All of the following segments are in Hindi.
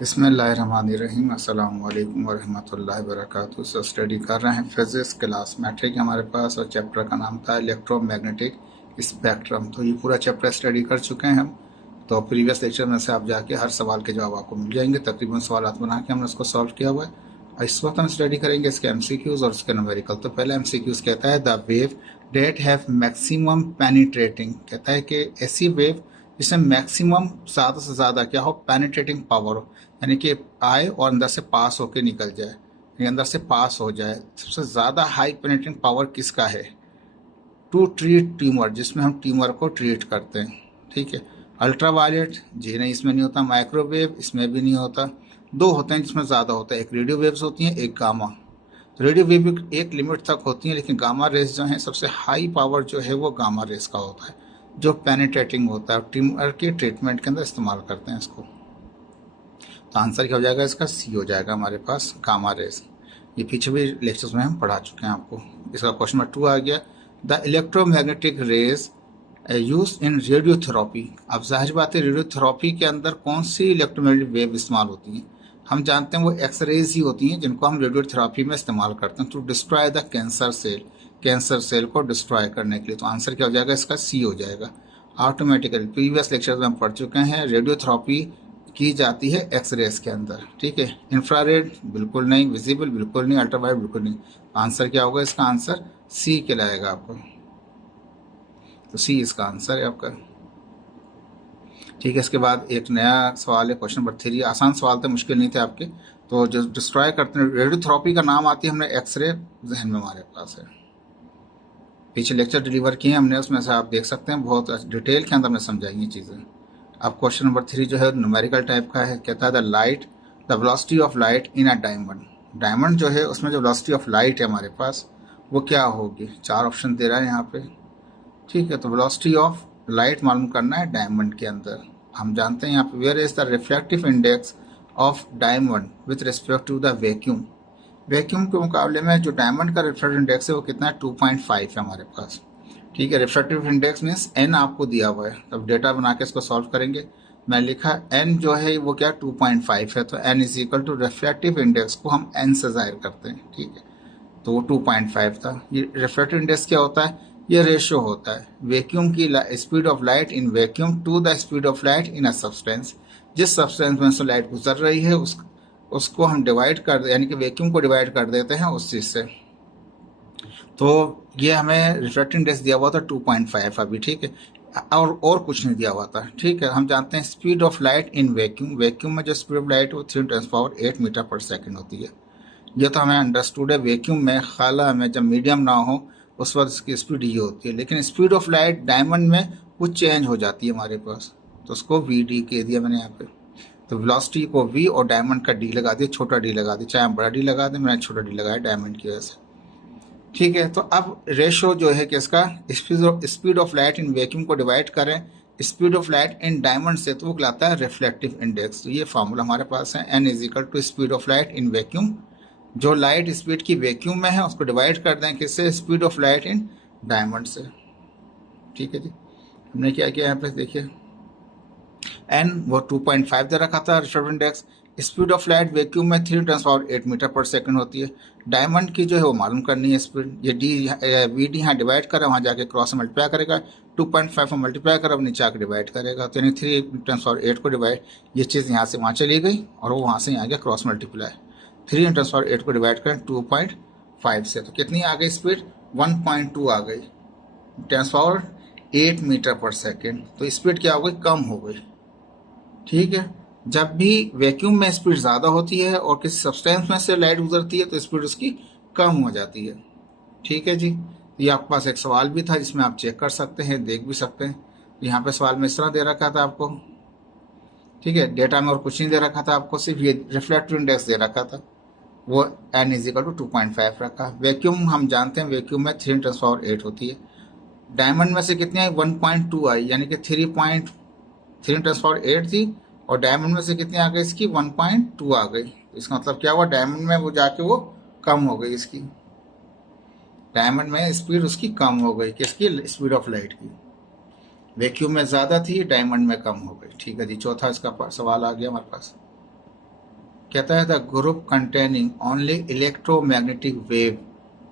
बिस्मिल्लाहिर्रहमानिर्रहीम अस्सलाम वालेकुम वरहमतुल्लाहि वबरकातुहू। सो स्टडी कर रहे हैं फिजिक्स क्लास मैट्रिक हमारे पास, और चैप्टर का नाम था इलेक्ट्रोमैग्नेटिक स्पेक्ट्रम। तो ये पूरा चैप्टर स्टडी कर चुके हैं हम। तो प्रीवियस लेक्चर में से आप जाके हर सवाल के जवाब आपको मिल जाएंगे। तकरीबन सवाल बना के हमने उसको सॉल्व किया हुआ है, और इस वक्त हम स्टडी करेंगे इसके एमसीक्यूज और उसके न्यूमेरिकल। तो पहले एमसीक्यूज कहता है the wave that have maximum penetrating, कहता है कि ऐसी वेव जिसमें मैक्सिमम ज़्यादा से ज़्यादा क्या हो, पेनिट्रेटिंग पावर हो, यानी कि आए और अंदर से पास होके निकल जाए, यानी अंदर से पास हो जाए। सबसे ज़्यादा हाई पेनिट्रेटिंग पावर किसका है? टू ट्रीट ट्यूमर, जिसमें हम ट्यूमर को ट्रीट करते हैं। ठीक है। अल्ट्रा वायलेट जी नहीं, इसमें नहीं होता। माइक्रोवेव इसमें भी नहीं होता। दो होते हैं जिसमें ज़्यादा होता है, एक रेडियो वेव्स होती हैं, एक गामा। रेडियो वेव एक लिमिट तक होती हैं, लेकिन गामा रेस जो है सबसे हाई पावर जो है वो गामा रेस का होता है, जो पेनिट्रेटिंग होता है। ट्यूमर के ट्रीटमेंट के अंदर इस्तेमाल करते हैं इसको। तो आंसर क्या हो जाएगा इसका? सी हो जाएगा हमारे पास, गामा रेस। ये पीछे भी लेक्चर्स में हम पढ़ा चुके हैं आपको। इसका क्वेश्चन नंबर 2 आ गया, the electromagnetic rays use in radiotherapy. अब जाहिर बात है, रेडियोथेरापी के अंदर कौन सी इलेक्ट्रोमैग्नेटिक वेव इस्तेमाल होती हैं? हम जानते हैं वो एक्सरेज ही होती हैं, जिनको हम रेडियोथेरापी में इस्तेमाल करते हैं to destroy the cancer cell, cancer cell को डिस्ट्रॉय करने के लिए। तो आंसर क्या हो जाएगा इसका? सी हो जाएगा ऑटोमेटिकली। प्रीवियस लेक्चर में हम पढ़ चुके हैं, रेडियोथेरापी की जाती है एक्सरेज के अंदर। ठीक है। इंफ्रारेड बिल्कुल नहीं, विजिबल बिल्कुल नहीं, अल्ट्रावायलेट बिल्कुल नहीं। आंसर क्या होगा इसका? आंसर सी कहलाएगा आपको। तो सी इसका आंसर है आपका। ठीक है। इसके बाद एक नया सवाल है, क्वेश्चन नंबर 3। आसान सवाल थे, मुश्किल नहीं थे आपके। तो जो डिस्ट्रॉय करते हैं, रेडियोथेरापी का नाम आती है हमने एक्सरे, जहन में हमारे पास है। पीछे लेक्चर डिलीवर किए हमने, उसमें से आप देख सकते हैं, बहुत डिटेल के अंदर में समझाई ये चीज़ें। अब क्वेश्चन नंबर 3 जो है न्यूमेरिकल टाइप का है। कहता है the velocity of light in a diamond. Diamond जो है उसमें जो वेलोसिटी ऑफ लाइट है हमारे पास, वो क्या होगी? 4 ऑप्शन दे रहा है यहाँ पे। ठीक है। तो वेलोसिटी ऑफ लाइट मालूम करना है डायमंड के अंदर। हम जानते हैं यहाँ पे, where is the refractive index of diamond with respect to the vacuum. Vacuum के मुकाबले में जो डायमंड का रिफ्रैक्टिव इंडेक्स है वो कितना है? 2.5 है हमारे पास। ठीक है। रिफ्रैक्टिव इंडेक्स मीन्स एन आपको दिया हुआ है। अब डेटा बना के इसको सॉल्व करेंगे। मैं लिखा एन जो है वो क्या? 2.5 है। तो N is equal to refractive index को हम एन से जाहिर करते हैं। ठीक है। तो वो 2.5 था। ये रिफ्रैक्टिव इंडेक्स क्या होता है? ये रेशियो होता है वैक्यूम की speed of light in vacuum to the speed of light in a substance. जिस सब्सटेंस में से लाइट गुजर रही है उसको हम डिवाइड कर, यानी कि वैक्यूम को डिवाइड कर देते हैं उस चीज़ से। तो ये हमें रिफ्रैक्टिव इंडेक्स दिया हुआ था 2.5 अभी। ठीक है। और कुछ नहीं दिया हुआ था। ठीक है। हम जानते हैं speed of light in vacuum, vacuum में जो स्पीड ऑफ लाइट वो 3 × 8 मीटर पर सेकेंड होती है। ये तो हमें अंडरस्टूड है। वैक्यूम में, खाला में, जब मीडियम ना हो उस वक्त इसकी स्पीड ये होती है। लेकिन स्पीड ऑफ लाइट डायमंड में वो चेंज हो जाती है हमारे पास, तो उसको वी डी कह दिया मैंने यहाँ पे। तो वेलोसिटी को वी और डायमंड का डी लगा दिया, छोटा डी लगा दिया। चाहे हम बड़ा डी लगा दें, मैंने छोटा डी लगाया डायमंड की वजह से। ठीक है। तो अब रेशो जो है कि इसका speed of light in vacuum को डिवाइड करें speed of light in diamond से, तो वो कहलाता है रिफ्लेक्टिव इंडेक्स। तो ये फार्मूला हमारे पास है, N is equal to speed of light in vacuum. जो लाइट स्पीड की वैक्यूम में है उसको डिवाइड कर दें किससे? Speed of light in diamond से। ठीक है जी। हमने क्या किया यहाँ पे देखिए, एन वो 2.5 दे रखा था refractive index. Speed of light vacuum में 3 × 8 मीटर पर सेकंड होती है। डायमंड की जो है वो मालूम करनी है स्पीड। ये डी वी डी यहाँ डिवाइड करें, वहाँ जाके क्रॉस मल्टीप्लाई करेगा, 2.5 में मल्टीप्लाई करें, अब नीचे आकर डिवाइड करेगा। तो यानी 3 × 8 को डिवाइड, ये चीज़ यहाँ से वहाँ चली गई और वो वहाँ से यहाँ गया क्रॉस मल्टीप्लाई। 3 × 8 को डिवाइड करें 2.5 से, तो कितनी आ गई स्पीड? 1.2 आ गई, 10⁸ मीटर पर सेकेंड। तो स्पीड क्या हो गई? कम हो गई। ठीक है। जब भी वैक्यूम में स्पीड ज़्यादा होती है और किसी सब्सटेंस में से लाइट गुजरती है तो स्पीड उसकी कम हो जाती है। ठीक है जी। ये आपके पास एक सवाल भी था जिसमें आप चेक कर सकते हैं, देख भी सकते हैं। यहाँ पे सवाल में इस तरह दे रखा था आपको। ठीक है। डेटा में और कुछ नहीं दे रखा था आपको, सिर्फ ये रिफ्लेक्टिव इंडेक्स दे रखा था, वो एन इज इक्वल टू 2.5 रखा। वैक्यूम हम जानते हैं वैक्यूम में 3 × 8 होती है। डायमंड में से कितनी आई? 1.2 आई, यानी कि 3 × 8 थी, और डायमंड में से कितनी आ गई इसकी? 1.2 आ गई। इसका मतलब क्या हुआ? डायमंड में वो जाके वो कम हो गई इसकी, डायमंड में स्पीड उसकी कम हो गई। किसकी? स्पीड ऑफ लाइट की। वैक्यूम में ज़्यादा थी, डायमंड में कम हो गई। ठीक है जी। चौथा इसका सवाल आ गया हमारे पास। कहता है the group containing only electromagnetic wave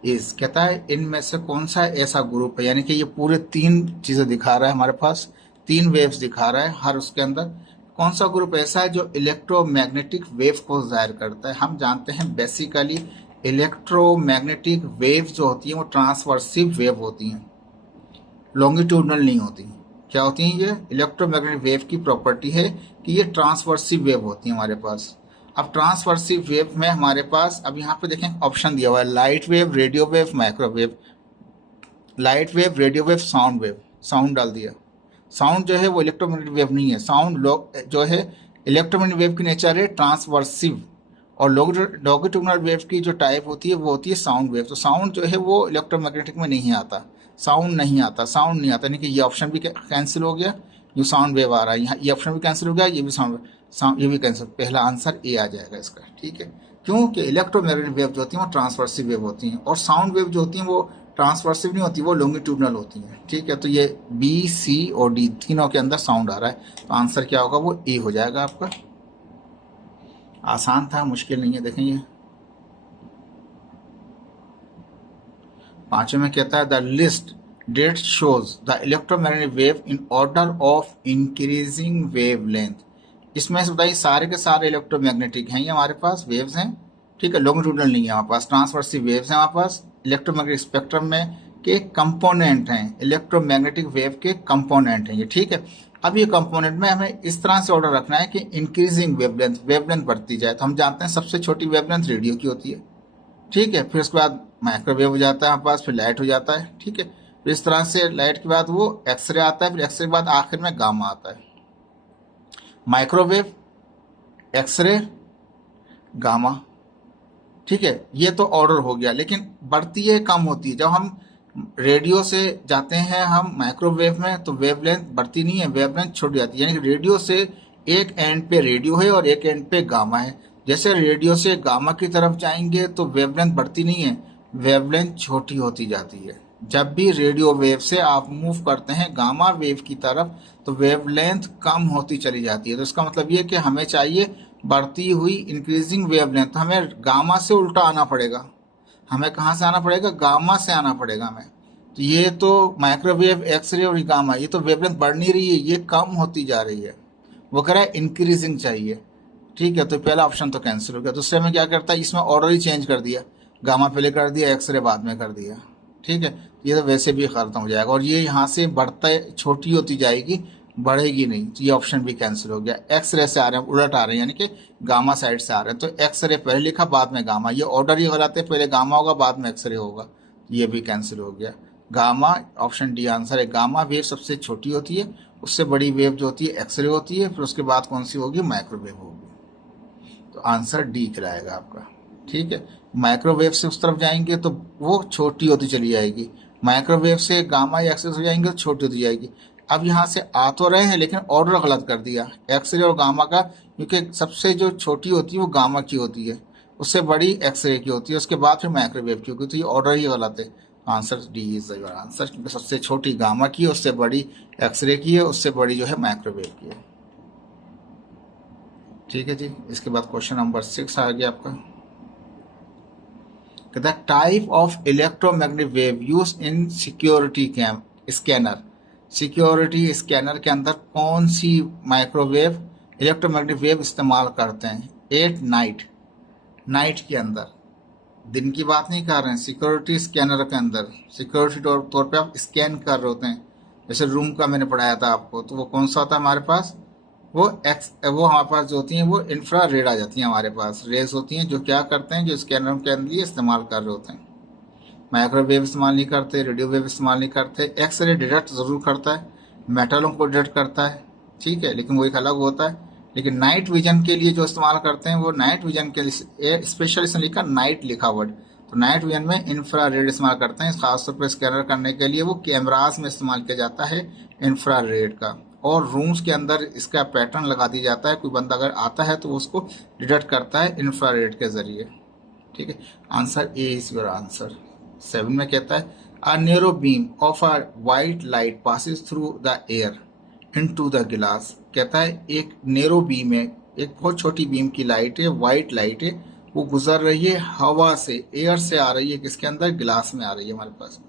is, कहता है इनमें से कौन सा ऐसा ग्रुप है, यानी कि ये पूरे तीन चीजें दिखा रहा है हमारे पास, तीन वेव्स दिखा रहा है हर उसके अंदर, कौन सा ग्रुप ऐसा है जो इलेक्ट्रोमैग्नेटिक वेव को जाहिर करता है। हम जानते हैं बेसिकली इलेक्ट्रोमैग्नेटिक वेव जो होती है वो ट्रांसवर्सिव वेव होती हैं, लॉन्गिट्यूडनल नहीं होती। क्या होती हैं ये? इलेक्ट्रोमैग्नेटिक वेव की प्रॉपर्टी है कि ये ट्रांसवर्सिव वेव होती है हमारे पास। अब ट्रांसवर्सिव वेव में हमारे पास अब यहाँ पे देखें ऑप्शन दिया हुआ है, light wave, radio wave, microwave. Light wave, radio wave, sound wave, sound डाल दिया। साउंड जो है वो इलेक्ट्रोमैग्नेटिक वेव नहीं है, साउंड जो है इलेक्ट्रोमैग्नेटिक वेव की नेचर है ट्रांसवर्सिव, और लॉन्गिट्यूडनल वेव की जो टाइप होती है वो होती है साउंड वेव। तो साउंड जो है वो इलेक्ट्रोमैग्नेटिक में नहीं आता, साउंड नहीं आता, साउंड नहीं आता, यानी कि ये ऑप्शन भी कैंसिल हो गया, जो साउंड वेव आ रहा है यहाँ, ये ऑप्शन भी कैंसिल हो गया, ये भी साउंड ये भी कैंसिल, पहला आंसर ए आ जाएगा इसका। ठीक है, क्योंकि इलेक्ट्रोमैग्नेटिक वेव जो होती है वो ट्रांसवर्सिव वेव होती हैं, और साउंड वेव जो होती हैं वो ट्रांसवर्सिव नहीं होती, वो लॉन्गिट्यूडनल होती हैं। ठीक है, तो ये बी, सी और डी तीनों के अंदर साउंड आ रहा है, तो आंसर क्या होगा? वो ए हो जाएगा आपका। आसान था, मुश्किल नहीं है। देखेंगे पांचवें में कहता है the list that shows the electromagnetic wave in order of increasing wavelength. इसमें से बताइए सारे के सारे इलेक्ट्रोमैग्नेटिक हैं, ये हमारे पास वेव्स हैं। ठीक है, लॉन्गिट्यूडनल नहीं है हमारे पास, ट्रांसवर्सिव वेव्स हैं हमारे पास। इलेक्ट्रोमैग्नेटिक स्पेक्ट्रम में के कंपोनेंट हैं, इलेक्ट्रोमैग्नेटिक वेव के कंपोनेंट हैं ये। ठीक है, अब ये कंपोनेंट में हमें इस तरह से ऑर्डर रखना है कि इंक्रीजिंग वेवलेंथ बढ़ती जाए। तो हम जानते हैं सबसे छोटी वेवलेंथ रेडियो की होती है। ठीक है, फिर उसके बाद माइक्रोवेव हो जाता है हमारे पास, फिर लाइट हो जाता है। ठीक है, फिर इस तरह से लाइट के बाद वो एक्सरे आता है, फिर एक्सरे के बाद आखिर में गामा आता है। Microwave, X ray, gamma. ठीक है, ये तो ऑर्डर हो गया, लेकिन बढ़ती है कम होती है। जब हम रेडियो से जाते हैं हम माइक्रोवेव में तो वेवलेंथ बढ़ती नहीं है, वेवलेंथ छोड़ जाती है। यानी कि रेडियो से एक एंड पे रेडियो है और एक एंड पे गामा है। जैसे रेडियो से गामा की तरफ जाएंगे तो वेवलेंथ बढ़ती नहीं है, वेवलेंथ छोटी होती जाती है। जब भी रेडियो वेव से आप मूव करते हैं गामा वेव की तरफ तो वेवलेंथ कम होती चली जाती है। तो इसका मतलब ये कि हमें चाहिए बढ़ती हुई इंक्रीजिंग वेवलेंथ, तो हमें गामा से उल्टा आना पड़ेगा। हमें कहाँ से आना पड़ेगा? गामा से आना पड़ेगा हमें। तो ये तो माइक्रोवेव, एक्सरे और गामा, ये तो वेवलेंथ बढ़ नहीं रही है, ये कम होती जा रही है। वो कह रहा है इंक्रीजिंग चाहिए। ठीक है, तो पहला ऑप्शन तो कैंसिल हो गया। दूसरे में क्या करता है, इसमें ऑर्डर ही चेंज कर दिया, गामा पहले कर दिया, एक्सरे बाद में कर दिया। ठीक है, ये तो वैसे भी खत्म हो जाएगा, और ये यहाँ से बढ़ता छोटी होती जाएगी, बढ़ेगी नहीं। तो ये ऑप्शन भी कैंसिल हो गया। एक्सरे से आ रहे हैं, उलट आ रहे हैं, यानी कि गामा साइड से आ रहे हैं, तो एक्सरे पहले लिखा बाद में गामा, ये ऑर्डर ही गलत है, पहले गामा होगा बाद में एक्सरे होगा। ये भी कैंसिल हो गया। गामा, ऑप्शन डी आंसर है। गामा वेव सबसे छोटी होती है, उससे बड़ी वेव जो होती है एक्सरे होती है, फिर उसके बाद कौन सी होगी? माइक्रोवेव होगी। तो आंसर डी कहलाएगा आपका। ठीक है, माइक्रोवेव से उस तरफ जाएंगे तो वो छोटी होती चली जाएगी, माइक्रोवेव से गामा या एक्सरे हो जाएंगे तो छोटी होती जाएगी। अब यहाँ से आ तो रहे हैं लेकिन ऑर्डर गलत कर दिया एक्सरे और गामा का, क्योंकि सबसे जो छोटी होती है वो गामा की होती है, उससे बड़ी एक्सरे की होती है, उसके बाद फिर माइक्रोवेव की होगी। तो ये ऑर्डर ही गलत है। Answer D is the answer, क्योंकि सबसे छोटी गामा की है, उससे बड़ी एक्सरे की है, उससे बड़ी जो है माइक्रोवेव की है। ठीक है जी, इसके बाद क्वेश्चन नंबर 6 आ गया आपका। कहता है type of electromagnetic wave use in security scanner. Security scanner के अंदर कौन सी माइक्रोवेव इलेक्ट्रोमैग्नेटिक वेव इस्तेमाल करते हैं? एट नाइट, नाइट के अंदर, दिन की बात नहीं कर रहे हैं। सिक्योरिटी स्कैनर के अंदर सिक्योरिटी तौर पे आप स्कैन कर रहे होते हैं, जैसे रूम का मैंने पढ़ाया था आपको, तो वो कौन सा होता है हमारे पास? वो हमारे पास जो होती हैं वो इंफ्रा रेड आ जाती हैं, हमारे पास रेज होती हैं जो क्या करते हैं, जो स्कैनर के अंदर इस्तेमाल कर रहे होते हैं। माइक्रोवेव इस्तेमाल नहीं करते, रेडियो वेव इस्तेमाल नहीं करते। एक्सरे डिटेक्ट ज़रूर करता है, मेटलों को डिटेक्ट करता है, ठीक है, लेकिन वो एक अलग होता है। लेकिन नाइट विजन के लिए जो इस्तेमाल करते हैं वो नाइट विजन के लिए स्पेशल इसने लिखा नाइट लिखा वर्ड, तो नाइट विजन में इंफ्रा रेड इस्तेमाल करते हैं। खासतौर पर स्कैनर करने के लिए वो कैमराज में इस्तेमाल किया जाता है इंफ्रा रेड का, और रूम्स के अंदर इसका पैटर्न लगा दिया जाता है। कोई बंदा अगर आता है तो उसको डिटेक्ट करता है इंफ्रा रेड के जरिए। ठीक है, answer A is your answer. 7 में कहता है a narrow beam of a white light passes through the air into the गिलास। कहता है एक नैरो बीम है, एक बहुत छोटी बीम की लाइट है, वाइट लाइट है, वो गुजर रही है हवा से, एयर से आ रही है, किसके अंदर, ग्लास में आ रही है हमारे पास।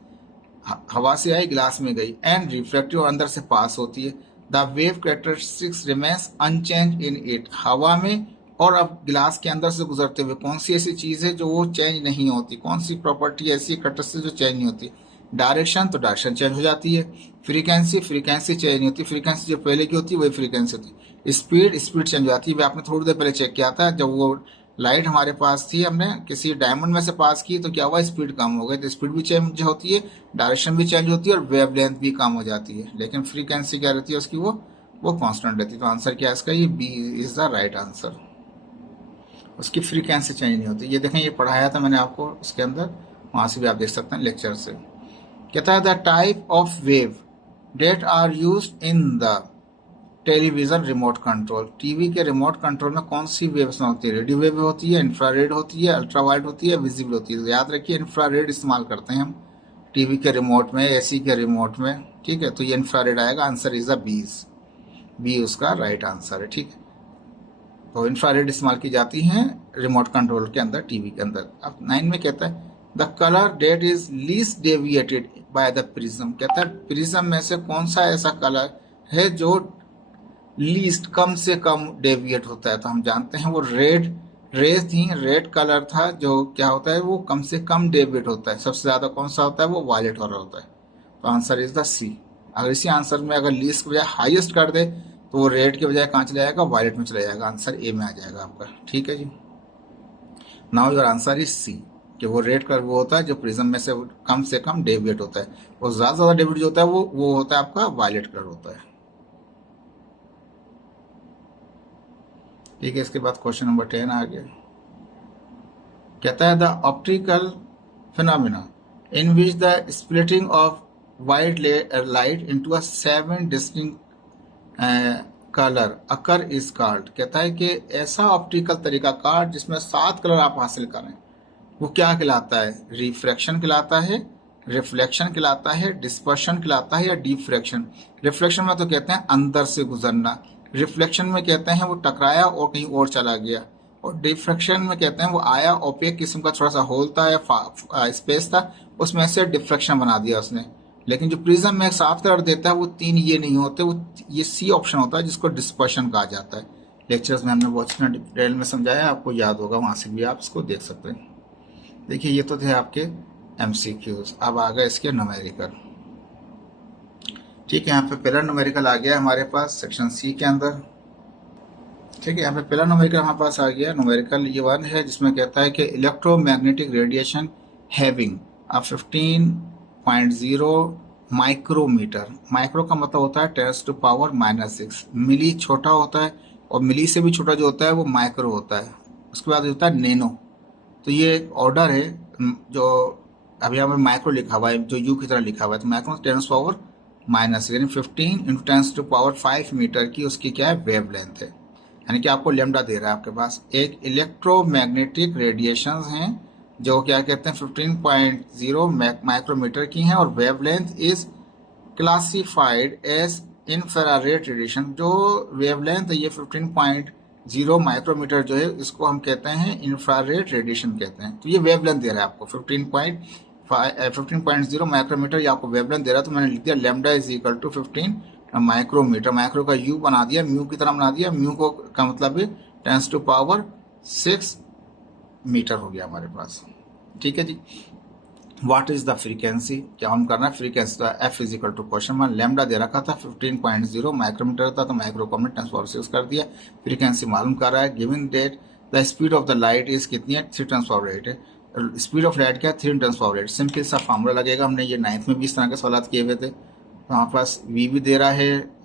हवा से आई, ग्लास में गई, एंड रिफ्लेक्टिव अंदर से पास होती है। The wave characteristics remains unchanged in it, हवा में और अब ग्लास के अंदर से गुजरते हुए कौन सी ऐसी चीज है जो वो चेंज नहीं होती, कौन सी प्रॉपर्टी ऐसी कैरेक्टरिस्टिक जो चेंज नहीं होती। डायरेक्शन, तो डायरेक्शन चेंज हो जाती है। फ्रीक्वेंसी, फ्रीक्वेंसी चेंज नहीं होती, फ्रीक्वेंसी जो पहले की होती है वही फ्रीक्वेंसी होती है। स्पीड, स्पीड चेंज हो जाती है। आपने थोड़ी देर पहले चेक किया था, जब वो लाइट हमारे पास थी, हमने किसी डायमंड में से पास की तो क्या हुआ, स्पीड कम हो गई, तो स्पीड भी चेंज होती है, डायरेक्शन भी चेंज होती है और वेवलेंथ भी कम हो जाती है। लेकिन फ्रीक्वेंसी क्या रहती है उसकी, वो कांस्टेंट रहती है। तो आंसर क्या है इसका, ये B is the right answer. उसकी फ्रीक्वेंसी चेंज नहीं होती। ये देखें, ये पढ़ाया था मैंने आपको उसके अंदर, वहां से भी आप देख सकते हैं लेक्चर से। कहता है the type of wave that are used in the television remote control, TV के रिमोट कंट्रोल में कौन सी वेव्स होती है, रेडियो वेव होती है, इंफ्रारेड होती है, अल्ट्रावायलेट होती है, विजिबल होती है। तो याद रखिए इंफ्रारेड इस्तेमाल करते हैं हम टीवी के रिमोट में, एसी के रिमोट में, ठीक है। तो ये इंफ्रारेड आएगा, आंसर इज द बी उसका राइट आंसर है, ठीक है। तो इंफ्रारेड इस्तेमाल की जाती हैं रिमोट कंट्रोल के अंदर, टीवी के अंदर। अब 9 में कहता है the colour that is least deviated by the prism, कहता है प्रिज्म में से कौन सा ऐसा कलर है जो लीस्ट, कम से कम डेविएट होता है। तो हम जानते हैं वो रेड थी, रेड कलर था, जो क्या होता है वो कम से कम डेविएट होता है। सबसे ज्यादा कौन सा होता है, वो वायलेट कलर होता है। तो आंसर इज द सी। अगर इसी आंसर में अगर लीस्ट के बजाय हाईएस्ट कर दे तो वो रेड के बजाय कहाँ चला जाएगा, वायलेट में चला जाएगा। आंसर ए में आ जाएगा आपका, ठीक है जी। Now your answer is C, कि वो रेड कलर वो होता है जो प्रिज्म में से कम डेविएट होता है। और ज्यादा डेविएट जो होता है वो होता है आपका वायलेट कलर होता है, ठीक है। इसके बाद क्वेश्चन नंबर 10 आ गया। कहता है the optical phenomena in which the splitting of white light into a 7 distinct colour occur is called, कहता है कि ऐसा ऑप्टिकल तरीकाकार जिसमें 7 कलर आप हासिल करें, वो क्या कहलाता है, रिफ्रैक्शन कहलाता है, रिफ्लेक्शन कहलाता है, डिस्पर्शन कहलाता है, या डिफ्रैक्शन। रिफ्लेक्शन में तो कहते हैं अंदर से गुजरना, रिफ्लेक्शन में कहते हैं वो टकराया और कहीं और चला गया, और डिफ्रैक्शन में कहते हैं वो आया, ओपेक किस्म का थोड़ा सा होल था या स्पेस था, उसमें से डिफ्रैक्शन बना दिया उसने। लेकिन जो प्रिज्म में 7 कलर देता है वो 3 ये नहीं होते, वो ये सी ऑप्शन होता है जिसको डिस्पर्शन कहा जाता है। लेक्चर्स में हमने बहुत डिटेल में समझाया, आपको याद होगा, वहां से भी आप इसको देख सकते हैं। देखिए ये तो थे आपके MCQs। अब आ गए इसके न्यूमेरिकल, ठीक है। यहाँ पे पहला न्यूमेरिकल आ गया हमारे पास सेक्शन सी के अंदर, ठीक है। यहाँ पे पहला न्यूमेरिकल हमारे पास आ गया, न्यूमेरिकल ये 1 है, जिसमें कहता है कि electromagnetic radiation having a 15.0 micrometre, micro का मतलब होता है 10⁻⁻⁶, मिली छोटा होता है, और मिली से भी छोटा जो होता है वो माइक्रो होता है। उसके बाद होता है नैनो। तो ये एक ऑर्डर है, जो अभी हमें माइक्रो लिखा हुआ है, जो यू की तरह लिखा हुआ है, तो माइक्रो 10⁻⁻⁶ यानी 15 × 10⁻⁵ मीटर की उसकी क्या है, वेवलेंथ है। यानी कि आपको लेमडा दे रहा है आपके पास। एक इलेक्ट्रोमैग्नेटिक रेडिएशन हैं जो क्या कहते हैं 15.0 माइक्रोमीटर की हैं, और wavelength is classified as infrared radiation. जो वेवलेंथ है ये 15.0 माइक्रोमीटर जो है, इसको हम कहते हैं इंफ्रारेड रेडिएशन कहते हैं। तो ये वेवलेंथ दे रहा है आपको 15.0 माइक्रोमीटर, ये आपको वेवलेंथ दे रहा है। तो मैंने लिख दिया lambda is equal to 15 micrometre, micro का यू बना दिया, म्यू की तरह बना दिया, म्यू को का मतलब है 10⁻⁶ मीटर हो गया हमारे पास, ठीक है जी। व्हाट इज द फ्रीक्वेंसी, क्या हम करना है frequency, F is equal to question mark, lambda दे रखा था 15.0 माइक्रोमीटर था, तो माइक्रो को हमने 10⁻⁶ कर दिया। फ्रीक्वेंसी मालूम कर रहा है। Given that the speed of the light is कितनी है, 3 × 10⁸ है। स्पीड ऑफ लाइट क्या है, 3 × 10⁸। सिंपल सा फार्मूला लगेगा, हमने ये 9th में भी इस तरह के सवाल किए हुए थे। तो हमारे पास वी भी दे रहा है,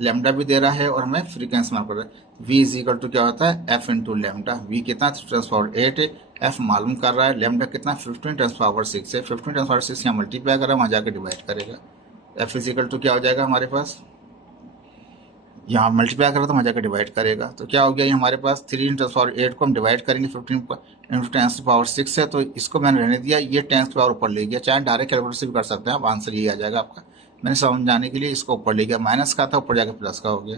लेमडा भी दे रहा है, और हमें फ्रीक्वेंसी मालूम कर रहा है। वी इज इक्वल टू क्या होता है, एफ इंटू लेमडा। वी कितना 3 × 10⁸ है, एफ मालूम कर रहा है, लेमडा कितना 15 × 10⁻⁶ है। 15 × 10⁻⁶ यहाँ मल्टीप्लाई कर रहा है, वहाँ जाकर डिवाइड करेगा। एफ इज इक्वल टू क्या हो जाएगा हमारे पास, यहाँ मल्टीप्लाई कर रहा है तो वहाँ जाकर डिवाइड करेगा। तो क्या हो गया ये हमारे पास 3 × 10⁸ को हम डिवाइड करेंगे 15 × 10⁻⁶ है, तो इसको मैंने रहने दिया, ये 10 की पावर ऊपर ले गया। चाहे डायरेक्ट कैलकुलेटर से भी कर सकते हैं आप, आंसर ये आ जाएगा आपका। मैंने समझाने के लिए इसको ऊपर ले गया, माइनस का था ऊपर जाकर प्लस का हो गया।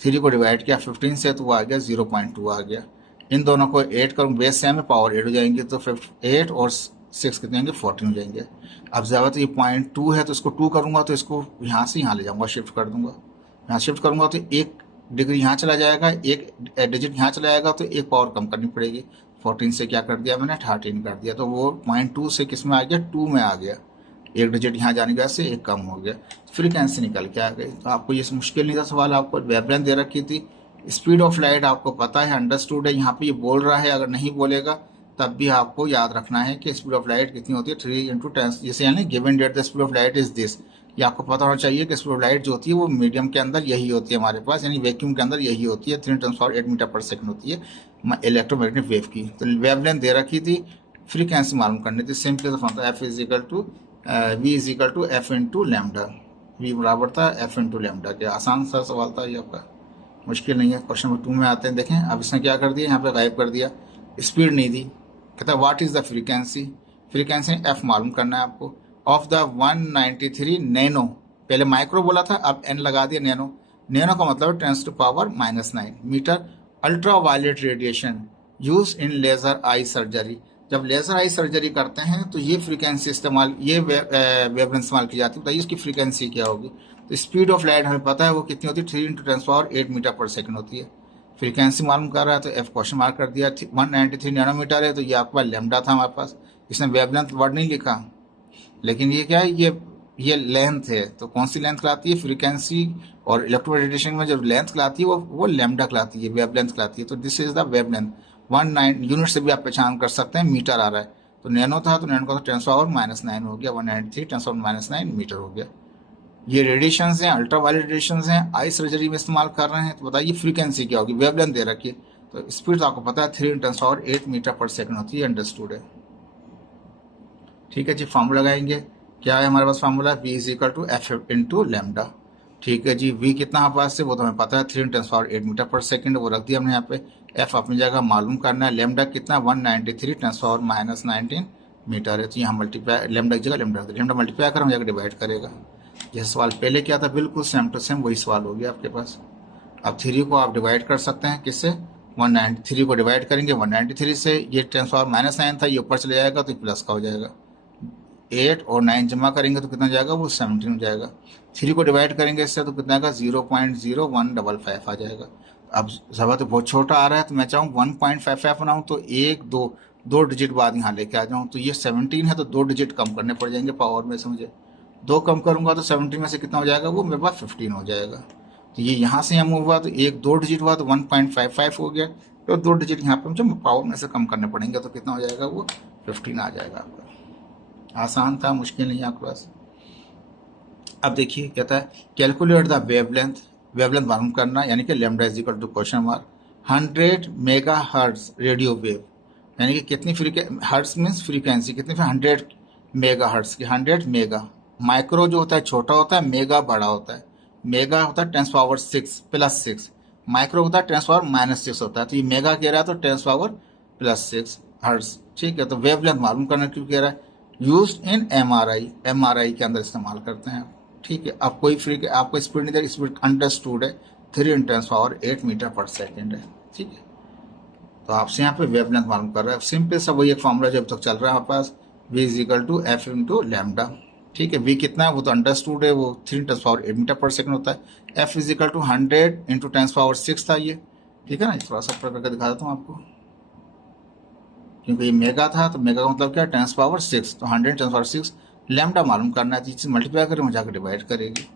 3 को डिवाइड किया 15 से तो वो आ गया 0.2 आ गया। इन दोनों को 8 करूँ, बेस सेम है, पावर 8 हो जाएंगे, तो 8 और 6 कितने होंगे 14 हो जाएंगे। अब ज़्यादा तो ये 0.2 है तो इसको 2 करूँगा तो इसको यहाँ से यहाँ ले जाऊँगा, शिफ्ट कर दूँगा। यहाँ शिफ्ट करूँगा तो 1 डिग्री यहाँ चला जाएगा, 1 डिजिट यहाँ चला जाएगा, तो 1 पावर कम करनी पड़ेगी। 14 से क्या कर दिया मैंने 13 कर दिया, तो वो 0.2 से किस में आ गया 2 में आ गया। 1 डिजिट यहाँ जाने की वजह से 1 कम हो गया, फ्रीक्वेंसी निकल के आ गई। तो आपको ये मुश्किल नहीं था सवाल, आपको वेवलेंथ दे रखी थी, स्पीड ऑफ लाइट आपको पता है, अंडरस्टूड है। यहाँ पे ये बोल रहा है, अगर नहीं बोलेगा तब भी आपको याद रखना है कि स्पीड ऑफ लाइट कितनी होती है 3 × 10, जैसे यानी given that the speed of light is this. ये आपको पता होना चाहिए कि स्पीड ऑफ लाइट जो होती है वो मीडियम के अंदर यही होती है हमारे पास, यानी वैक्यूम के अंदर यही होती है, 3 × 10⁸ मीटर/सेकंड होती है इलेक्ट्रोमैग्नेटिक वेव की। तो वेवलेंथ दे रखी थी, फ्रीक्वेंसी मालूम करनी थी, simply formula F is equal to V is equal to F into lambda. V बराबर था एफ इंटू लैम्डा के। आसान सा सवाल था ये आपका, मुश्किल नहीं है। क्वेश्चन नंबर 2 में आते हैं, देखें अब इसने क्या कर दिया, यहाँ पे गायब कर दिया, स्पीड नहीं दी। कहता है what is the frequency, frequency F मालूम करना है आपको ऑफ द 193 नैनो, पहले माइक्रो बोला था अब एन लगा दिया नैनो। नैनो का मतलब 10⁻⁹ metre ultra violet radiation use in laser eye surgery. जब लेजर आई सर्जरी करते हैं तो ये फ्रीक्वेंसी इस्तेमाल, ये वेवलेंथ इस्तेमाल की जाती है। बताइए इसकी फ्रीक्वेंसी क्या होगी। तो स्पीड ऑफ लाइट हमें पता है वो कितनी होती है 3 × 10⁸ मीटर/सेकंड होती है। फ्रीक्वेंसी मालूम कर रहा है तो एफ क्वेश्चन मार्क कर दिया, 193 नैनोमीटर है तो ये आपके पास लैम्डा था हमारे पास। इसने वेवलेंथ वर्ड नहीं लिखा, लेकिन ये क्या है, ये लेंथ है। तो कौन सी लेंथ कहलाती है, फ्रीक्वेंसी और इलेक्ट्रोरेडिएशन में जो लेंथ कहलाती है वो लैम्डा कहलाती है, वेवलेंथ कहलाती है। तो this is the wavelength. 19 unit से भी आप पहचान कर सकते हैं, मीटर आ रहा है तो नैनो था तो नैनो का 10⁻⁹ हो गया, 193 10⁻⁹ मीटर हो गया। ये रेडिएशन हैं, अल्ट्रा वायलेट रेडिएशन हैं, आई सर्जरी में इस्तेमाल कर रहे हैं। तो बताइए फ्रीक्वेंसी क्या होगी, वेवलेंथ दे रखी है तो स्पीड तो आपको पता है 3 × 10⁸ मीटर/सेकंड होती है, अंडरस्टूड है। ठीक है जी, फार्मूला लगाएंगे, क्या है हमारे पास formula, v is equal to F into lambda. ठीक है जी, v कितना हमारे पास है वो तो हमें पता है 3 × 10⁻⁸ मीटर/सेकंड, वो रख दिया हमने यहाँ पे। f अपनी जगह मालूम करना है, लैम्डा कितना 193 10⁻⁻19 मीटर है, तो यहाँ मल्टीप्लाई लैम्डा की जगह लैम्डा मल्टीप्लाई कर हम जाकर डिवाइड करेगा। जैसे सवाल पहले किया था बिल्कुल सेम टू सेम वही सवाल हो गया आपके पास। अब 3 को आप डिवाइड कर सकते हैं किससे, 193 को डिवाइड करेंगे 193 से, ये 10⁻⁹ था ये ऊपर चले जाएगा तो प्लस का हो जाएगा। 8 और 9 जमा करेंगे तो कितना जाएगा वो 17 हो जाएगा। 3 को डिवाइड करेंगे इससे तो कितना आएगा 0.0155 आ जाएगा। अब जब तो बहुत छोटा आ रहा है तो मैं चाहूँ 1.55 बनाऊँ तो दो डिजिट बाद यहाँ लेके आ जाऊँ, तो ये 17 है तो 2 डिजिट कम करने पड़ जाएंगे पावर में से मुझे। 2 कम करूँगा तो 17 में से कितना हो जाएगा वो मेरे पास 15 हो जाएगा। तो ये यहाँ से यहाँ मूव हुआ तो 2 डिजिट हुआ तो 1.55 हो गया, तो 2 डिजिट यहाँ पे मुझे पावर में से कम करने पड़ेंगे तो कितना हो जाएगा वो 15 आ जाएगा आपका। आसान था, मुश्किल नहीं है आपके पास। अब देखिए कहता है कैलकुलेट द वेवलेंथ, वेवलेंथ मालूम करना, यानी कि lambda is equal to question mark 100 mega hertz radio wave, यानी कि कितनी हर्ट्ज मीन्स फ्रीक्वेंसी कितनी, 100 मेगा हर्ट्ज की, 100 मेगा। माइक्रो जो होता है छोटा होता है, मेगा बड़ा होता है। मेगा होता है 10⁻6 माइक्रो होता है 10⁻⁻6 होता है। तो ये मेगा कह रहा है तो 10⁻+6 हर्ट्ज। ठीक है, तो वेवलेंथ मालूम करना क्यों कह रहा है, यूज इन एमआरआई के अंदर इस्तेमाल करते हैं। ठीक है, अब कोई आपको स्पीड नहीं दे रही, स्पीड अंडरस्टूड है 3 × 10⁸ मीटर/सेकंड है। ठीक है, तो आपसे यहाँ पे वेवलेंथ मालूम कर रहा है, सिंपल सा वही एक फॉर्मूला जब तक चल रहा है हमारे पास, v is equal to F into lambda. ठीक है, v कितना है वो तो अंडरस्टूड है, वो 3 × 10⁸ मीटर/सेकंड होता है। f इज इक्वल टू 100 × 10⁻6 था ये। ठीक है ना, थोड़ा सा करके दिखा देता हूँ आपको, क्योंकि ये मेगा था तो मेगा का मतलब क्या है 10⁻6, तो 100 × 10⁻6 लैम्डा मालूम करना है, चीज़ मल्टीप्लाई करें वो जाकर डिवाइड करेगी।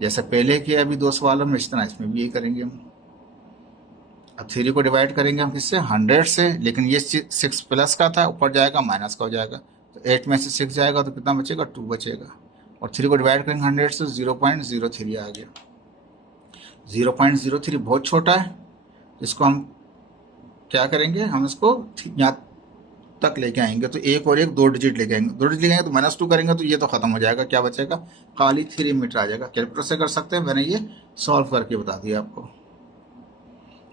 जैसे पहले किया अभी 2 सवालों में, इस तरह इसमें भी यही करेंगे हम। अब 3 को डिवाइड करेंगे हम किससे 100 से, लेकिन ये 6 प्लस का था, ऊपर जाएगा माइनस का हो जाएगा, तो 8 में से 6 जाएगा तो कितना बचेगा 2 बचेगा। और 3 को डिवाइड करेंगे 100 से 0.03 आ गया। 0.03 बहुत छोटा है, इसको हम क्या करेंगे, हम इसको यहाँ तक लेके आएंगे तो 1 और 1 2 डिजिट लेके आएंगे, 2 डिजिट लेके आएंगे तो -2 करेंगे तो ये तो खत्म हो जाएगा, क्या बचेगा खाली 3 मीटर आ जाएगा। कैलकुलेटर से कर सकते हैं, मैंने ये सॉल्व करके बता दिया आपको।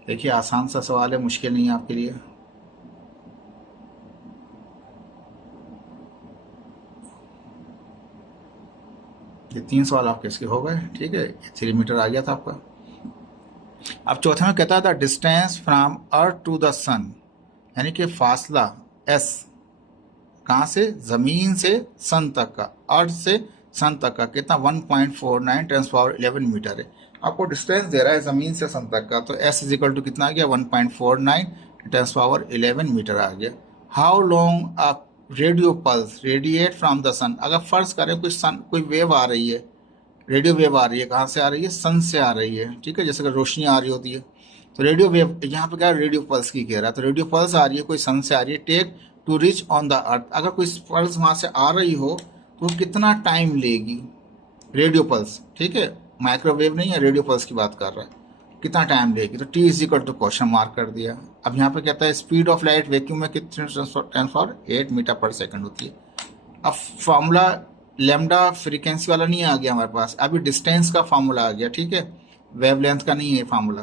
देखिए आसान सा सवाल है, मुश्किल नहीं है आपके लिए। ये 3 सवाल आपके इसके हो गए। ठीक है, 3 मीटर आ गया था आपका। अब चौथे में कहता था distance from earth to the sun, यानी कि फासला एस, कहाँ से, जमीन से सन तक का, अर्थ से सन तक का कितना 1.49 10⁻11 मीटर है। आपको डिस्टेंस दे रहा है जमीन से सन तक का, तो एस इज इक्वल टू कितना आ गया 1.49 10⁻11 मीटर आ गया। How long a radio pulse radiate from the sun, अगर फर्ज करें कोई वेव आ रही है, रेडियो वेव आ रही है, कहाँ से आ रही है, सन से आ रही है, ठीक है, जैसे कि रोशनी आ रही होती है, तो रेडियो वेव यहाँ पे क्या रेडियो पल्स की कह रहा है, तो रेडियो पल्स आ रही है, कोई सन से आ रही है, take to reach on the earth, अगर कोई पल्स वहाँ से आ रही हो तो कितना टाइम लेगी, रेडियो पल्स, ठीक है, माइक्रोवेव नहीं है, रेडियो पल्स की बात कर रहा है, कितना टाइम लेगी, तो T is equal to question mark कर दिया। अब यहाँ पे कहता है स्पीड ऑफ लाइट वैक्यूम में कितने 10⁻8 मीटर पर सेकंड होती है। अब फॉर्मूला लेमडा फ्रीक्वेंसी वाला नहीं आ गया हमारे पास, अभी डिस्टेंस का फार्मूला आ गया, ठीक है, वेवलेंथ का नहीं है फार्मूला।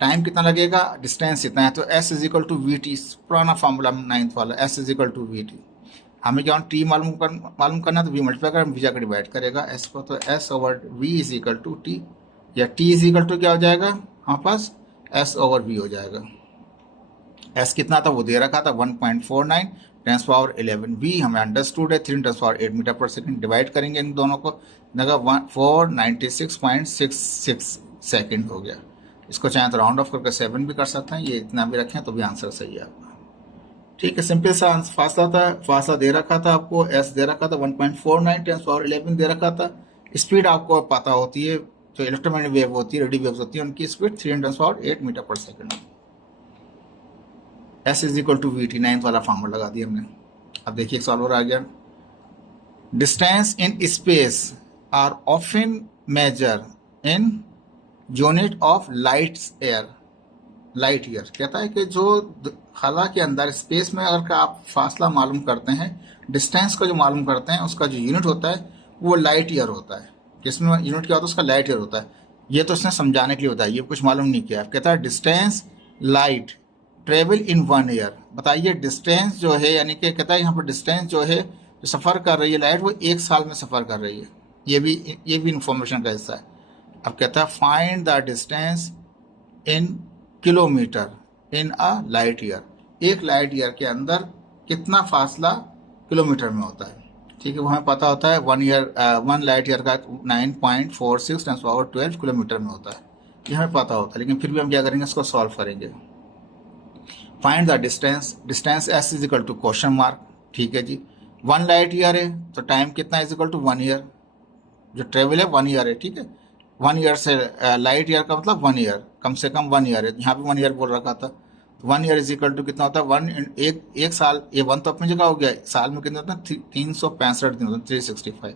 टाइम कितना लगेगा, डिस्टेंस इतना है, तो S is equal to we T, पुराना फार्मूला 9th वाला, S is equal to we T. हमें क्या टी मालूम करना, तो वी मल्टीप्लाई कर वी जाकर डिवाइड करेगा एस को, तो S over V is equal to T, या टी इज इक्वल टू क्या हो जाएगा हमारे पास, एस ओवर वी हो जाएगा। एस कितना था वो दे रखा था 1.49 10⁻11, वी हमें अंडरस्टूड है 3 10⁻8 मीटर पर सेकंड, डिवाइड करेंगे इन दोनों को, देखा 496.66 सेकंड हो गया। इसको चाहे तो राउंड ऑफ करके 7 भी कर सकते हैं, ये इतना भी रखें तो भी आंसर सही है आपका, ठीक है, सिंपल सा फासला था, फासला दे रखा था आपको, एस दे रखा था 1.49 10⁻11 दे रखा था, स्पीड आपको पता होती है, जो इलेक्ट्रोमैग्नेटिक वेव होती है, रेडियो वेव्स होती है, उनकी स्पीड 3 10⁻8 मीटर पर second. S is equal to we T, 9th वाला फार्मूला लगा दिया हमने। अब देखिए एक सवाल और आ गया, distance in space are often measure in unit of light year, light year, कहता है कि जो खला के अंदर स्पेस में अगर का आप फासला मालूम करते हैं, डिस्टेंस को जो मालूम करते हैं, उसका जो यूनिट होता है वो लाइट ईयर होता है। किसमें यूनिट क्या होता है, उसका लाइट ईयर होता है। ये तो उसने समझाने के लिए बताया, ये कुछ मालूम नहीं किया। कहता है distance light travel in 1 year, बताइए डिस्टेंस जो है, यानी कि कहता है यहाँ पर डिस्टेंस जो है, जो सफ़र कर रही है लाइट, वो 1 साल में सफ़र कर रही है, ये भी इंफॉर्मेशन का हिस्सा है। अब कहता है find the distance in kilometre in a light year, एक लाइट ईयर के अंदर कितना फासला किलोमीटर में होता है, ठीक है, वो हमें पता होता है 1 लाइट ईयर का 9.46 10⁻12 किलोमीटर में होता है, ये हमें पता होता है, लेकिन फिर भी हम क्या करेंगे, इसको सॉल्व करेंगे। Find the distance, distance S is equal to question mark, ठीक है जी, 1 लाइट ईयर है तो टाइम कितना इज इक्वल टू 1 ईयर, जो ट्रेवल है 1 ईयर है, ठीक है, 1 ईयर से लाइट ईयर का मतलब 1 ईयर, कम से कम 1 ईयर है, यहाँ पे 1 ईयर बोल रखा था, तो 1 ईयर इज इक्वल टू कितना होता है, एक साल, ये 1 तो अपनी जगह हो गया, साल में कितना होता है 365 दिन होता है, 365,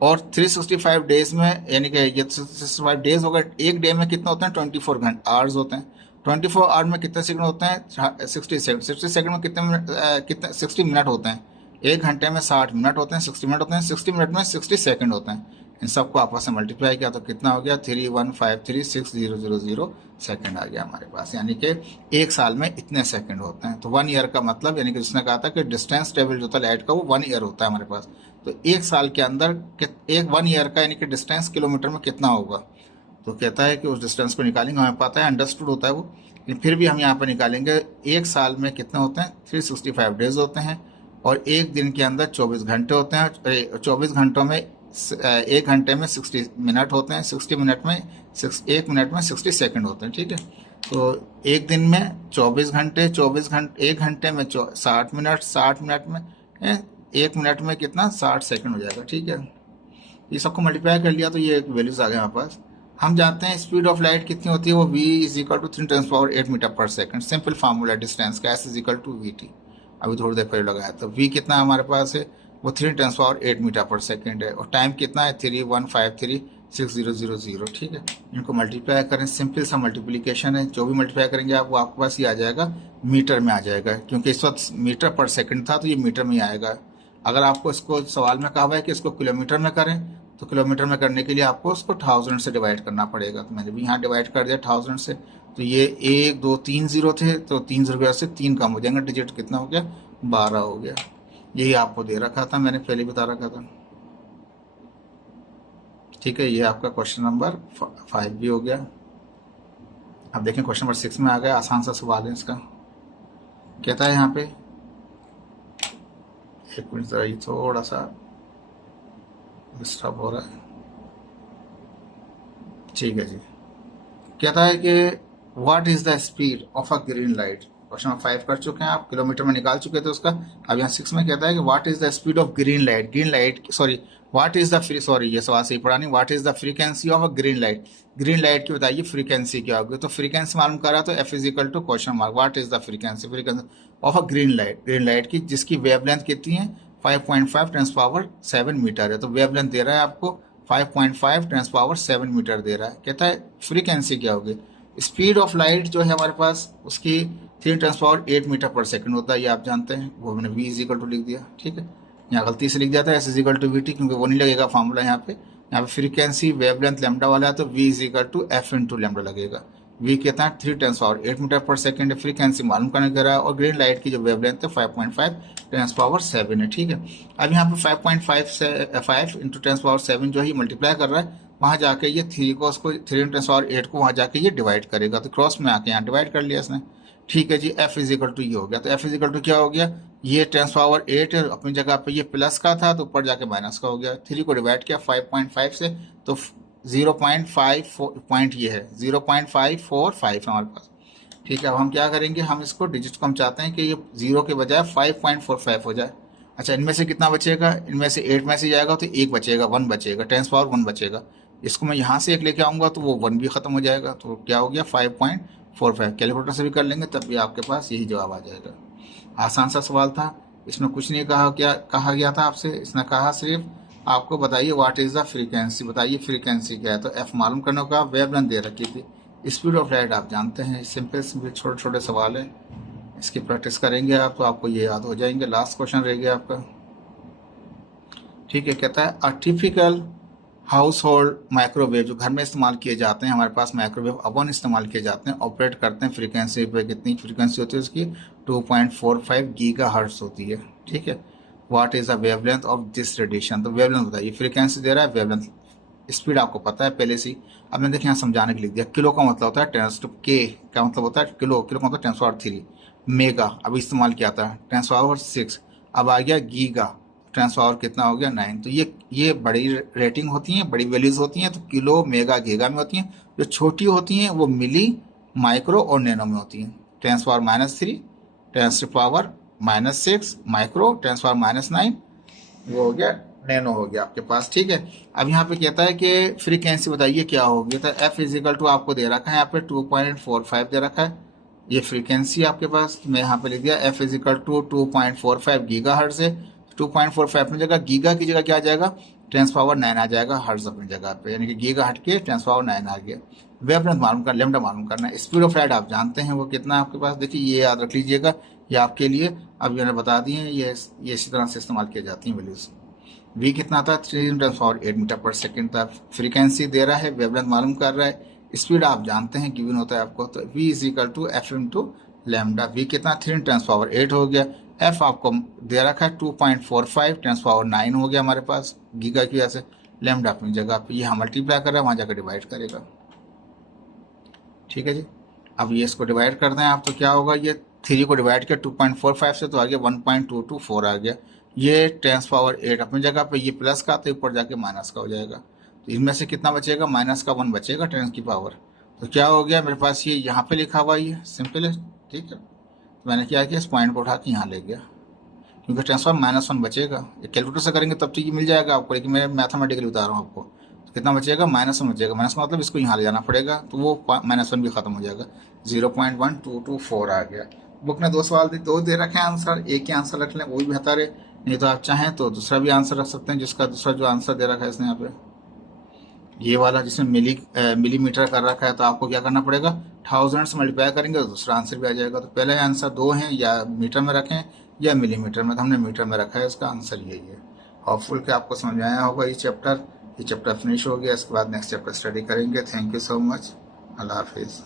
और 365 डेज में, यानी कि ये 365 डेज हो गए, एक डे में कितना होता है 24 घंटे आवर्स होते हैं, 24 आवर में कितने सेकंड होते हैं 60 सेकंड, 60 सेकंड में कितने 60 मिनट होते हैं, एक घंटे में 60 मिनट होते हैं, 60 मिनट होते हैं, 60 मिनट में 60 सेकंड होते हैं, इन सबको आपस में मल्टीप्लाई किया तो कितना हो गया 3153600 सेकंड आ गया हमारे पास, यानी कि एक साल में इतने सेकंड होते हैं। तो 1 ईयर का मतलब, यानी कि जिसने कहा था कि डिस्टेंस ट्रेवल जो होता है लाइट का वो 1 ईयर होता है हमारे पास, तो एक साल के अंदर एक 1 ईयर का यानी कि डिस्टेंस किलोमीटर में कितना होगा, तो कहता है कि उस डिस्टेंस को निकालेंगे, हमें पता है अंडरस्टूड होता है वो, लेकिन फिर भी हम यहाँ पर निकालेंगे, एक साल में कितने होते हैं 365 डेज होते हैं, और एक दिन के अंदर 24 घंटे होते हैं, 24 घंटों में एक घंटे में 60 मिनट होते हैं, 60 मिनट में एक मिनट में 60 सेकंड होते हैं, ठीक है, तो एक दिन में 24 घंटे, 24 घंटे, एक घंटे में 60 मिनट, 60 मिनट में एक मिनट में कितना 60 सेकंड हो जाएगा, ठीक है, ये सबको मल्टीप्लाई कर लिया तो ये वैल्यूज आ गए हमारे पास। हम जानते हैं स्पीड ऑफ लाइट कितनी होती है, वो v is equal to 3 10⁻8 metre पर सेकंड, सिंपल फार्मूला डिस्टेंस का, s is equal to we t, अभी थोड़ी देर पहले लगाया, तो v कितना हमारे पास है, वो 3 10⁻8 मीटर पर सेकंड है, और टाइम कितना है 3153600, ठीक है, इनको मल्टीप्लाई करें, सिंपल सा मल्टीप्लिकेशन है, जो भी मल्टीप्लाई करेंगे आप वो आपके पास ये आ जाएगा, मीटर में आ जाएगा, क्योंकि इस वक्त मीटर पर सेकंड था तो ये मीटर में ही आएगा। अगर आपको इसको सवाल में कहा हुआ है कि इसको किलोमीटर में करें, तो किलोमीटर में करने के लिए आपको उसको 1000 से डिवाइड करना पड़ेगा, तो मैंने भी यहाँ डिवाइड कर दिया 1000 से, तो ये 1 2 3 0 थे, तो 3 0 की वजह से 3 कम हो जाएंगे, डिजिट कितना हो गया 12 हो गया, यही आपको दे रखा था, मैंने पहले बता रखा था, ठीक है, ये आपका क्वेश्चन नंबर 5 भी हो गया। अब देखें क्वेश्चन नंबर 6 में आ गया, आसान सा सवाल है इसका। कहता है यहाँ पे, एक मिनट जरा ये थोड़ा सा डिस्टर्ब हो रहा है, ठीक है जी। कहता है कि what is the speed of a green light. Question number 5 कर चुके हैं आप, किलोमीटर में निकाल चुके थे उसका। अब यहाँ 6 में कहता है कि what is the speed of green light, green light sorry what is the sorry ये सवाल सही पढ़ा नहीं, what is the frequency of a green light, green light की बताइए फ्रीक्वेंसी क्या होगी। तो फ्रीक्वेंसी मालूम करा तो f is equal to question mark what is the frequency, frequency of a green light की जिसकी वेवलेंथ कितनी है 5.5 10⁻⁷ मीटर है। तो वेवलेंथ दे रहा है आपको 5.5 10⁻⁷ मीटर दे रहा है। कहता है फ्रीक्वेंसी क्या होगी। स्पीड ऑफ लाइट जो है हमारे पास उसकी 3 10⁸ मीटर पर सेकंड होता है, ये आप जानते हैं। वो मैंने v इज इक्वल टू लिख दिया, ठीक है। यहाँ गलती से लिख दिया था s is equal to we t, क्योंकि वो नहीं लगेगा फॉर्मूला यहाँ पे। यहाँ पे फ्रीक्वेंसी वेवलेंथ लैम्डा वाला है तो v is equal to F into lambda लगेगा। v कितना है 3 10⁸ मीटर पर सेकंड है, फ्रीक्वेंसी मालूम करने दे रहा है। और ग्रीन लाइट की जो वेवलेंथ है 5.5 10⁻⁷ है, ठीक है। अब यहाँ पे 5.5 से 5 इंटू 10⁻⁷ जो है मल्टीप्लाई कर रहा है, वहाँ जाके ये 3 को उसको 3 10⁸ को वहाँ जाके ये डिवाइड करेगा। तो क्रॉस में आके यहाँ डिवाइड कर लिया इसने, ठीक है जी। f इज इक्वल टू ये हो गया। तो f इज इक्वल टू क्या हो गया, ये 10⁸ अपनी जगह पे ये प्लस का था तो ऊपर जाके माइनस का हो गया। 3 को डिवाइड किया 5.5 से तो 0.5 पॉइंट ये है 0.545 हमारे पास, ठीक है। अब हम क्या करेंगे, हम इसको डिजिट को हम चाहते हैं कि ये 0 के बजाय 5.45 हो जाए। अच्छा, इनमें से कितना बचेगा, इनमें से 8 में से जाएगा तो 1 बचेगा, 1 बचेगा, 10⁻1 बचेगा। इसको मैं यहाँ से 1 लेके आऊँगा तो वो 1 भी खत्म हो जाएगा। तो क्या हो गया 5.45। कैलकुलेटर से भी कर लेंगे तब भी आपके पास यही जवाब आ जाएगा। आसान सा सवाल था, इसमें कुछ नहीं कहा गया था आपसे। इसने कहा सिर्फ आपको बताइए व्हाट इज द फ्रीक्वेंसी, बताइए फ्रीक्वेंसी क्या है। तो एफ मालूम करने का, वेवलेंथ दे रखी थी, स्पीड ऑफ लाइट आप जानते हैं। सिंपल सिंपल छोटे छोटे सवाल है, इसकी प्रैक्टिस करेंगे आप तो आपको ये याद हो जाएंगे। लास्ट क्वेश्चन रह गया आपका, ठीक है। कहता है a typical house hold microwave, जो घर में इस्तेमाल किए जाते हैं, हमारे पास माइक्रोवेव ओवन इस्तेमाल किए जाते हैं, ऑपरेट करते हैं फ्रीक्वेंसी पे। कितनी फ्रीक्वेंसी होती है उसकी 2.45 गीगाहर्ट्ज़ होती है, ठीक है। What is the wavelength of this radiation, तो वेवलेंथ बताइए। फ्रीक्वेंसी दे रहा है, वेवलेंथ, स्पीड आपको पता है पहले से ही। अब मैंने देखिए यहाँ समझाने के लिख दिया। किलो का मतलब होता है 10 के का मतलब होता है किलो, किलो का मतलब 10⁻3। मेगा अभी इस्तेमाल किया था 10⁻6। अब आ गया गीगा, 10 कितना हो गया 9। तो ये बड़ी रेटिंग होती हैं, बड़ी वैल्यूज होती हैं, तो किलो मेगा गीगा में होती हैं। जो छोटी होती हैं वो मिली, माइक्रो और नैनो में होती हैं। 10⁻3, 10⁻⁻6 माइक्रो, 10⁻�9 वो हो गया नैनो हो गया आपके पास, ठीक है। अब यहाँ पे कहता है कि फ्रीक्वेंसी बताइए क्या होगी। तो एफ इज इक्वल टू आपको दे रखा है यहाँ पे 2.45 दे रखा है, ये फ्रीक्वेंसी आपके पास। मैं यहाँ पे लिख दिया f is equal to 2.45 gigahertz है। 2.45 अपनी जगह, गीगा की जगह क्या आ जाएगा 10⁻9 आ जाएगा, हर्ट्ज़ अपनी जगह पे, यानी कि गीगा हट के 10⁻9 आ गया। वेवलेंथ मालूम करना, लैम्डा मालूम करना है। स्पीड ऑफ लाइट आप जानते हैं वो कितना आपके पास, देखिए ये याद रख लीजिएगा, ये आपके लिए अब मैंने बता दिए हैं। ये इसी तरह से इस्तेमाल किए जाती हैं वैल्यूज। वी कितना था 3 10⁸ मीटर पर सेकेंड था। फ्रीक्वेंसी दे रहा है, वेवलेंथ मालूम कर रहा है, स्पीड आप जानते हैं गिवन होता है आपको। तो v is equal to F into lambda. V कितना 3 10⁸ हो गया। एफ आपको दे रखा है 2.45 10⁻9 हो गया हमारे पास गीगा की वजह से। लैम्डा अपनी जगह पे, यहाँ मल्टीप्लाई कर रहा है, वहाँ जाकर डिवाइड करेगा, ठीक है जी। अब ये इसको डिवाइड कर दें आप तो क्या होगा, ये 3 को डिवाइड किया 2.45 से तो आ गया 1.224 आ गया। ये 10⁸ अपनी जगह पे, ये प्लस का तो ऊपर जाके माइनस का हो जाएगा। तो इनमें से कितना बचेगा, माइनस का 1 बचेगा 10 की पावर। तो क्या हो गया मेरे पास, ये यहाँ पे लिखा हुआ, ये सिंपल है, ठीक है। तो मैंने क्या किया, इस पॉइंट को उठा के यहाँ ले गया, क्योंकि 10⁻⁻1 बचेगा। ये कैलकुलेटर से करेंगे तब तो ये मिल जाएगा आपको, लेकिन मैं मैथमेटिकली बता रहा हूँ आपको। तो कितना बचेगा, -1 बचेगा। माइनस का मतलब इसको यहाँ ले जाना पड़ेगा, तो वो -1 भी खत्म हो जाएगा। 0.1224 आ गया। बुक ने 2 सवाल दो दे रखे हैं आंसर, एक ही आंसर रख लें वो भी बेहतर है, नहीं तो आप चाहें तो दूसरा भी आंसर रख सकते हैं, जिसका दूसरा जो आंसर दे रखा है इसने यहाँ पे, ये वाला जिसमें मिलीमीटर कर रखा है। तो आपको क्या करना पड़ेगा, 1000 से मल्टीप्लाई करेंगे तो दूसरा आंसर भी आ जाएगा। तो पहले आंसर 2 हैं, या मीटर में रखें या मिलीमीटर में, तो हमने मीटर में रखा है, इसका आंसर यही है। होपफुल कि आपको समझ आया होगा ये चैप्टर फिनिश हो गया। इसके बाद नेक्स्ट चैप्टर स्टडी करेंगे। थैंक यू सो मच, अल्लाह हाफिज़।